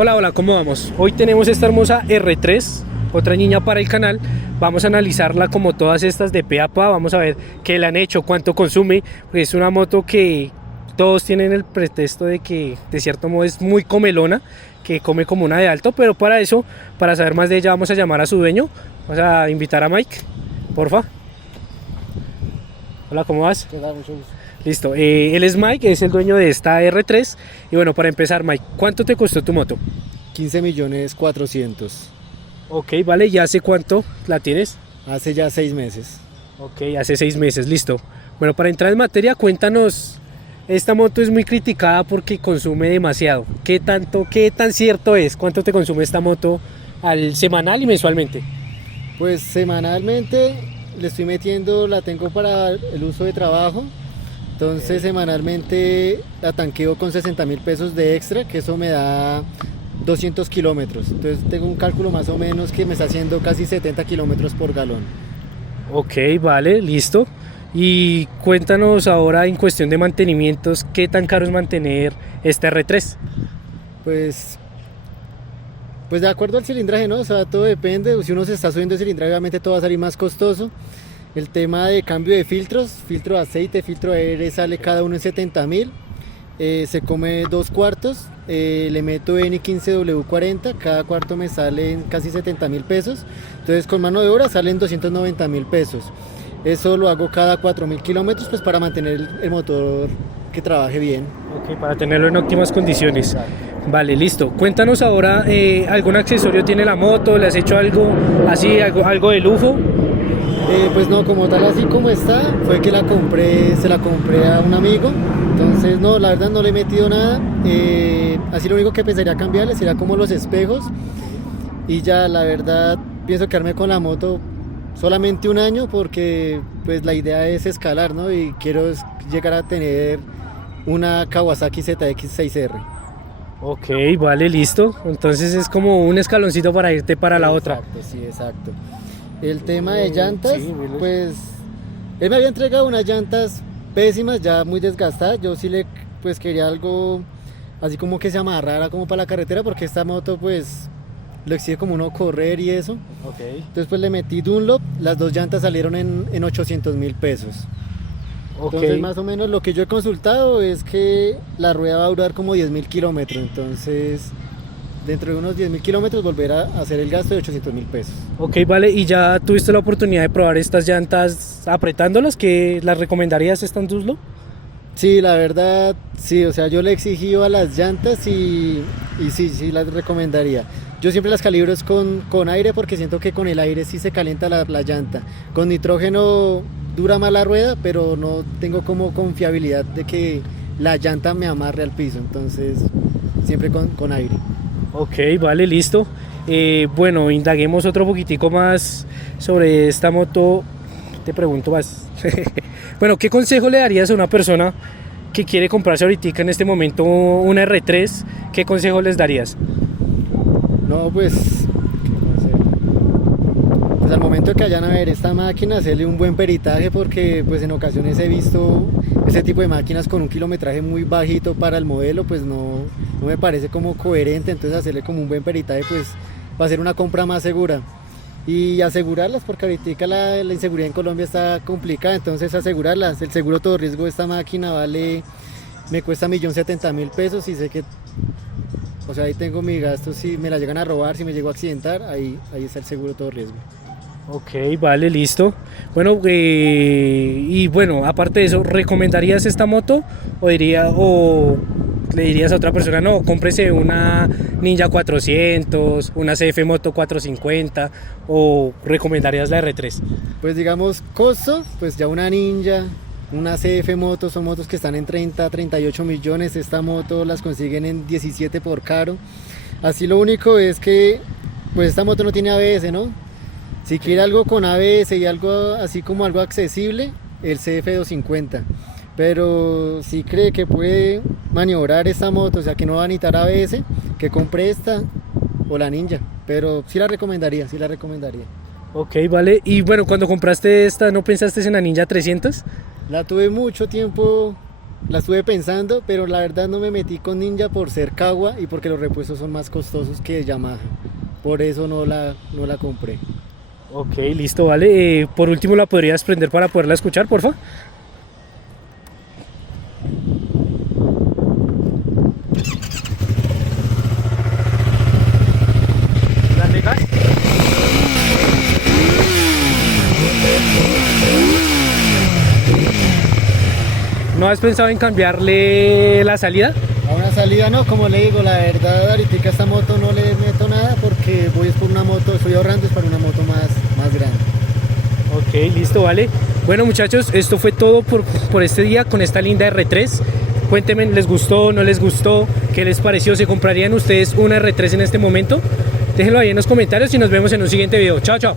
Hola, hola, ¿cómo vamos? Hoy tenemos esta hermosa R3, otra niña para el canal. Vamos a analizarla como todas estas de pe a pa. Vamos a ver qué le han hecho, cuánto consume. Es una moto que todos tienen el pretexto de que de cierto modo es muy comelona, que come como una de alto, pero para eso, para saber más de ella, vamos a llamar a su dueño. Vamos a invitar a Mike, porfa. Hola, ¿cómo vas? ¿Qué tal? Mucho gusto. Listo, él es Mike, es el dueño de esta R3. Y bueno, para empezar, Mike, ¿cuánto te costó tu moto? 15.400.000. Ok, vale, ¿ya hace cuánto la tienes? Hace ya 6 meses. Ok, hace 6 meses, listo. Bueno, para entrar en materia, cuéntanos, esta moto es muy criticada porque consume demasiado. ¿Qué tan cierto es? ¿Cuánto te consume esta moto al semanal y mensualmente? Pues semanalmente le estoy metiendo, la tengo para el uso de trabajo. Entonces semanalmente la tanqueo con 60.000 pesos de extra, que eso me da 200 kilómetros. Entonces tengo un cálculo más o menos que me está haciendo casi 70 kilómetros por galón. Ok, vale, listo. Y cuéntanos ahora en cuestión de mantenimientos, ¿qué tan caro es mantener esta R3? Pues de acuerdo al cilindraje, ¿no? O sea, todo depende. Si uno se está subiendo el cilindraje, obviamente todo va a salir más costoso. El tema de cambio de filtros, filtro de aceite, filtro de aire, sale cada uno en 70.000. Se come 2 cuartos. Le meto N15W40, cada cuarto me sale en casi 70.000 pesos. Entonces con mano de obra salen 290.000 pesos. Eso lo hago cada 4.000 kilómetros, pues para mantener el motor que trabaje bien. Ok, para tenerlo en óptimas condiciones. Exacto. Vale, listo. Cuéntanos ahora, ¿algún accesorio tiene la moto? ¿Le has hecho algo así, algo de lujo? Pues no, como tal, así como está, fue que se la compré a un amigo. Entonces no, la verdad no le he metido nada. Así lo único que pensaría cambiarle sería como los espejos. Y ya, la verdad, pienso quedarme con la moto solamente un año porque pues la idea es escalar, ¿no? Y quiero llegar a tener una Kawasaki ZX6R. Ok, vale, listo. Entonces es como un escaloncito para irte para la otra. Exacto, sí, exacto. El tema de llantas, Sí, pues él me había entregado unas llantas pésimas, ya muy desgastadas. Yo sí le pues quería algo así como que se amarrara como para la carretera, porque esta moto pues lo exige como uno correr y eso. Ok. Entonces pues le metí Dunlop, las 2 llantas salieron en 800.000 pesos. Ok. Entonces más o menos lo que yo he consultado es que la rueda va a durar como 10.000 kilómetros. Entonces dentro de unos 10.000 kilómetros volver a hacer el gasto de 800.000 pesos. Ok, vale, ¿y ya tuviste la oportunidad de probar estas llantas apretándolas? ¿Que las recomendarías esta en Dunlop? Sí, la verdad, sí, o sea, yo le he exigido a las llantas y sí las recomendaría. Yo siempre las calibro es con aire, porque siento que con el aire sí se calienta la llanta. Con nitrógeno dura más la rueda, pero no tengo como confiabilidad de que la llanta me amarre al piso, entonces siempre con aire. Ok, vale, listo. Bueno, indaguemos otro poquitico más sobre esta moto. Te pregunto más. Bueno, ¿qué consejo le darías a una persona que quiere comprarse ahorita en este momento una R3? ¿Qué consejo les darías? No, pues, pues al momento que vayan a ver esta máquina, hacerle un buen peritaje, porque pues en ocasiones he visto ese tipo de máquinas con un kilometraje muy bajito para el modelo, pues no me parece como coherente. Entonces hacerle como un buen peritaje pues va a ser una compra más segura. Y asegurarlas, porque ahorita la inseguridad en Colombia está complicada, entonces asegurarlas. El seguro todo riesgo de esta máquina me cuesta 1.070.000 pesos, y sé que, o sea, ahí tengo mi gasto. Si me la llegan a robar, si me llego a accidentar, ahí está el seguro todo riesgo. Ok, vale, listo. Bueno, y bueno, aparte de eso, ¿recomendarías esta moto o le dirías a otra persona, no, cómprese una Ninja 400, una CF Moto 450, o recomendarías la R3? Pues digamos, costo, pues ya una Ninja, una CF Moto, son motos que están en 30, 38 millones. Esta moto las consiguen en 17 por caro. Así lo único es que pues esta moto no tiene ABS, ¿no? Si quiere algo con ABS y algo así como algo accesible, el CF250. Pero si cree que puede maniobrar esta moto, o sea que no va a necesitar ABS, que compre esta o la Ninja. Pero sí la recomendaría, sí la recomendaría. Ok, vale. Y bueno, cuando compraste esta, ¿no pensaste en la Ninja 300? La tuve mucho tiempo la estuve pensando, pero la verdad no me metí con Ninja por ser Kawa y porque los repuestos son más costosos que Yamaha. Por eso no la compré. Ok, listo, vale. Por último, ¿la podrías prender para poderla escuchar, porfa? Dale gas. ¿No has pensado en cambiarle la salida? A una salida no, como le digo, la verdad ahorita a esta moto no le meto nada porque voy es por una moto, estoy ahorrando es para una moto más grande. Ok, listo, vale. Bueno, muchachos, esto fue todo por este día con esta linda R3. Cuéntenme, ¿les gustó, no les gustó? ¿Qué les pareció? ¿Se comprarían ustedes una R3 en este momento? Déjenlo ahí en los comentarios y nos vemos en un siguiente video. Chao, chao.